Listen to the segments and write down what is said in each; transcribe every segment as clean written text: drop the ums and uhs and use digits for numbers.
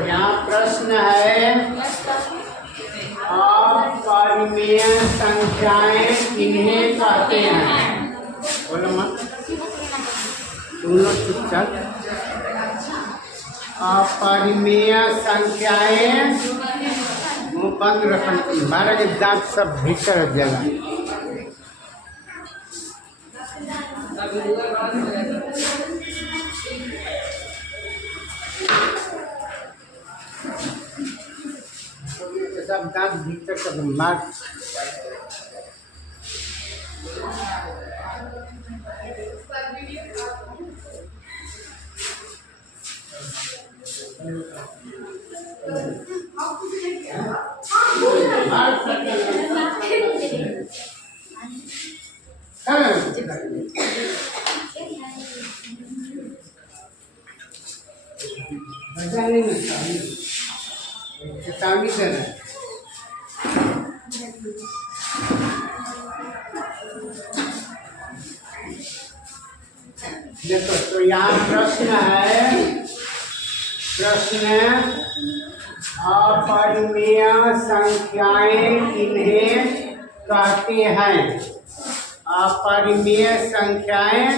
यहाँ प्रश्न है, अपरिमेय संख्याएं किन्हें कहते हैं? बोलो मत, तुम लोग चुपचाप। अपरिमेय संख्याएं, मुँह बंद रखना, बारह के दांत सब भीतर जला। सब दांत भीतर सब मार। चेतावनी दे रहे। देखो तो यहाँ प्रश्न है, प्रश्न अपरिमेय संख्याएं किन्हें कहते हैं? अपरिमेय संख्याएं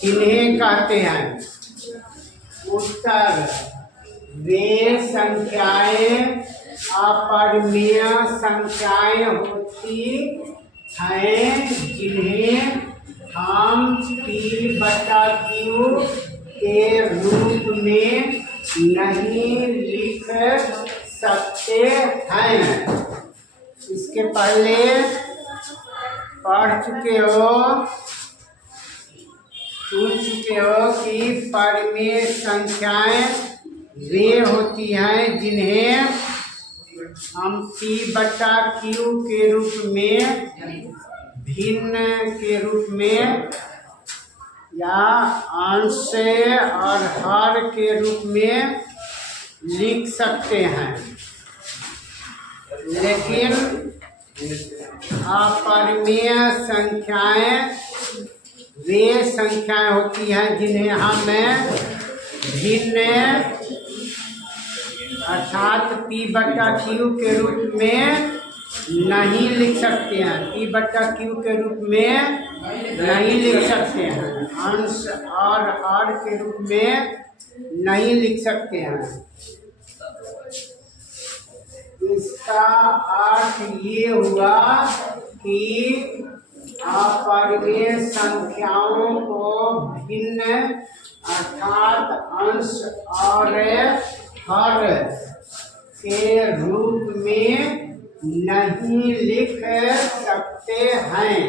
किन्हें कहते हैं? उत्तर, वे संख्याएं अपरिमेय संख्याएं होती हैं जिन्हें हम P/Q के रूप में नहीं लिख सकते हैं। इसके पहले पढ़ चुके हो, सुन चुके हो कि परिमेय संख्याएं वे होती हैं जिन्हें हम P/Q के रूप में, भिन्न के रूप में या अंश और हर के रूप में लिख सकते हैं। लेकिन अपरिमेय संख्याएं वे संख्याएं होती हैं जिन्हें हम भिन्न अर्थात P/Q के रूप में नहीं लिख सकते हैं। P/Q के रूप में नहीं लिख सकते हैं, अंश और हर के रूप में नहीं लिख सकते हैं। इसका अर्थ ये हुआ कि अपरिमेय संख्याओं को भिन्न अर्थात अंश और हर के रूप में नहीं लिख सकते हैं।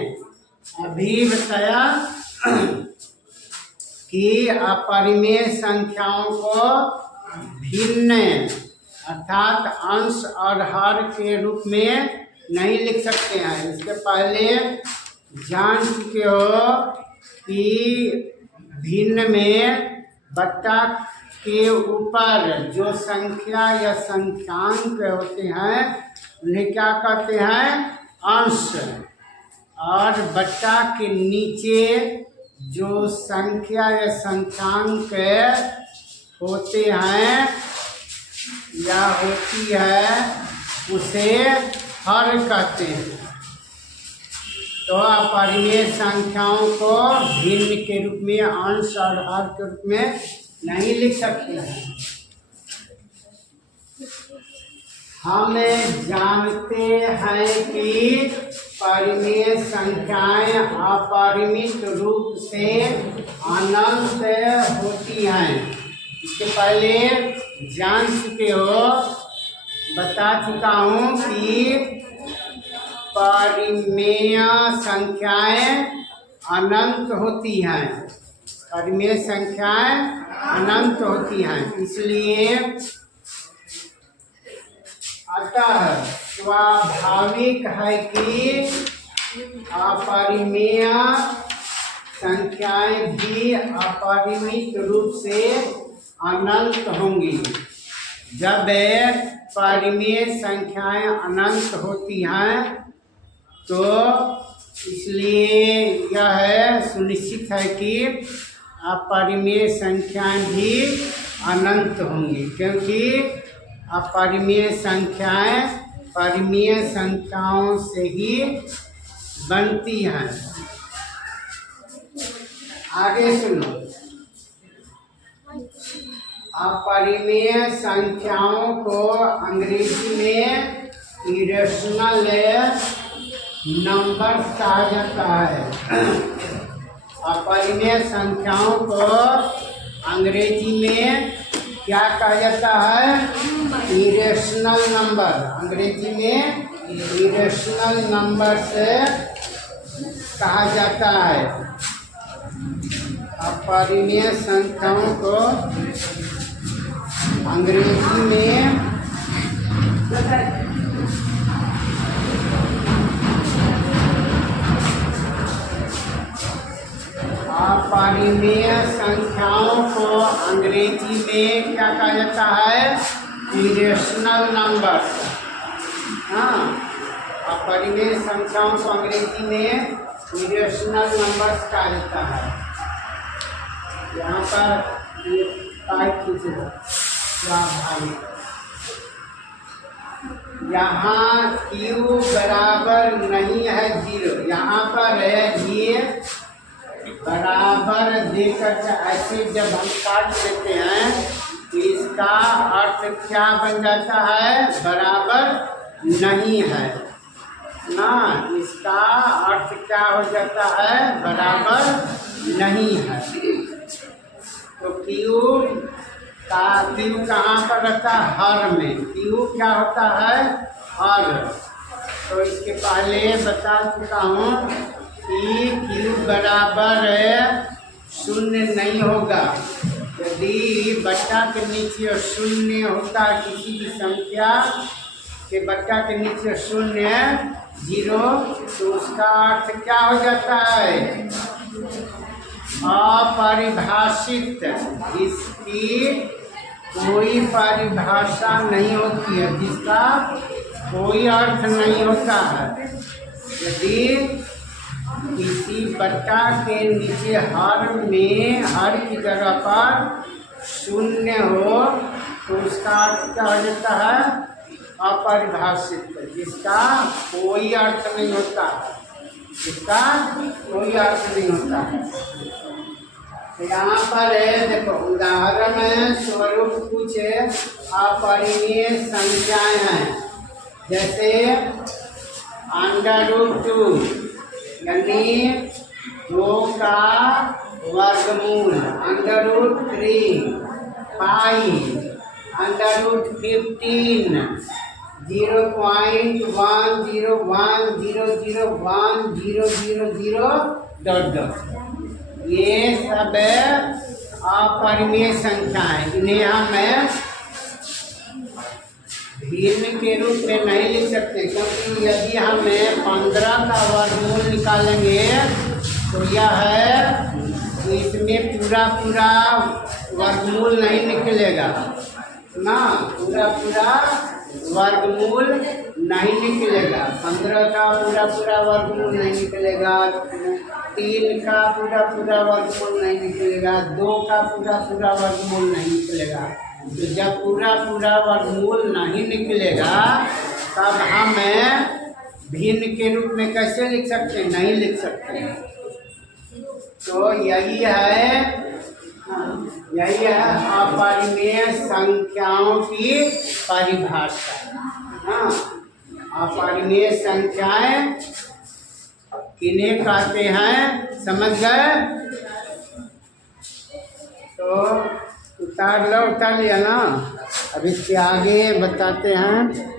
अभी बताया कि अपरिमेय संख्याओं को भिन्न अर्थात अंश और हर के रूप में नहीं लिख सकते हैं। इसके पहले जान चुके हो कि भिन्न में बट्टा के ऊपर जो संख्या या संख्यांक होते हैं उन्हें क्या कहते हैं? अंश। और बट्टा के नीचे जो संख्या या संख्यांक होते हैं या होती है उसे हर कहते हैं। तो अपरिमेय संख्याओं को भिन्न के रूप में, अंश और हर के रूप में नहीं लिख सकते हैं। हम जानते हैं कि परिमेय संख्याएं अपरिमित रूप से अनंत होती हैं। इसके पहले जान चुके हो, बता चुका हूँ कि परिमेय संख्याएं अनंत होती हैं। परिमेय संख्याएं अनंत होती हैं, इसलिए अतः स्वाभाविक है कि अपरिमेय संख्याएं भी अपरिमित रूप से अनंत होंगी। जब परिमेय संख्याएं अनंत होती हैं तो इसलिए यह सुनिश्चित है कि अपरिमेय संख्याएं भी अनंत होंगी, क्योंकि अपरिमेय संख्याएं परिमेय संख्याओं से ही बनती हैं। आगे सुनो, अपरिमेय संख्याओं को अंग्रेजी में इरेशनल नंबर कहा जाता है। अपरिमेय संख्याओं को अंग्रेजी में क्या कहा जाता है? Irrational number. अंग्रेजी में इरेशनल नंबर से कहा जाता है। अपरिमेय संख्याओं को अंग्रेजी में अपरिमेय संख्याओं को अंग्रेजी में क्या कहा जाता है? Irrational number. हाँ, अपरिमेय संख्याओं को अंग्रेजी में इरेशनल नंबर कहा जाता है। यहाँ पर ये टाइप कीजिएगा, यहाँ Q बराबर नहीं है 0, यहाँ पर है ये बराबर देकर के ऐसे जब हम काट देते हैं तो इसका अर्थ क्या बन जाता है? बराबर नहीं है ना। इसका अर्थ क्या हो जाता है? बराबर नहीं है। तो Q कहाँ पर रहता है? हर में। Q क्या होता है? हर। तो इसके पहले बता चुका हूँ कि Q बराबर 0 नहीं होगा। यदि बट्टा के नीचे 0 होता है किसी भी संख्या के बट्टा के नीचे 0 तो उसका अर्थ क्या हो जाता है? अपरिभाषित, जिसकी कोई परिभाषा नहीं होती है, जिसका कोई अर्थ नहीं होता है। यदि किसी बट्टा के नीचे हर में हर की जगह पर 0 हो तो उसका अर्थ क्या हो जाता है? अपरिभाषित, जिसका कोई अर्थ नहीं होता, जिसका कोई अर्थ नहीं होता है। यहाँ पर है, देखो उदाहरण स्वरूप कुछ अपरिमेय संख्याएं हैं, जैसे √2 यानी 2 का वर्गमूल, √3 पाई, √15 0.1010001000 ये सब अपरिमेय संख्या है। इन्हें हम भिन्न के रूप में नहीं लिख सकते, क्योंकि यदि हम 15 का वर्गमूल निकालेंगे तो यह है, इसमें पूरा वर्गमूल नहीं निकलेगा ना, पूरा वर्गमूल नहीं निकलेगा। 15 का पूरा वर्गमूल नहीं निकलेगा, 3 का पूरा वर्गमूल नहीं निकलेगा, 2 का पूरा वर्गमूल नहीं निकलेगा। तो जब पूरा वर्गमूल नहीं निकलेगा तब हम भिन्न के रूप में कैसे लिख सकते हैं? नहीं लिख सकते। तो यही है अपरिमेय संख्याओं की परिभाषा। हाँ, अपरिमेय संख्याएं किन्हें कहते हैं? समझ गए? तो उतार लिया ना। अब इसके आगे बताते हैं।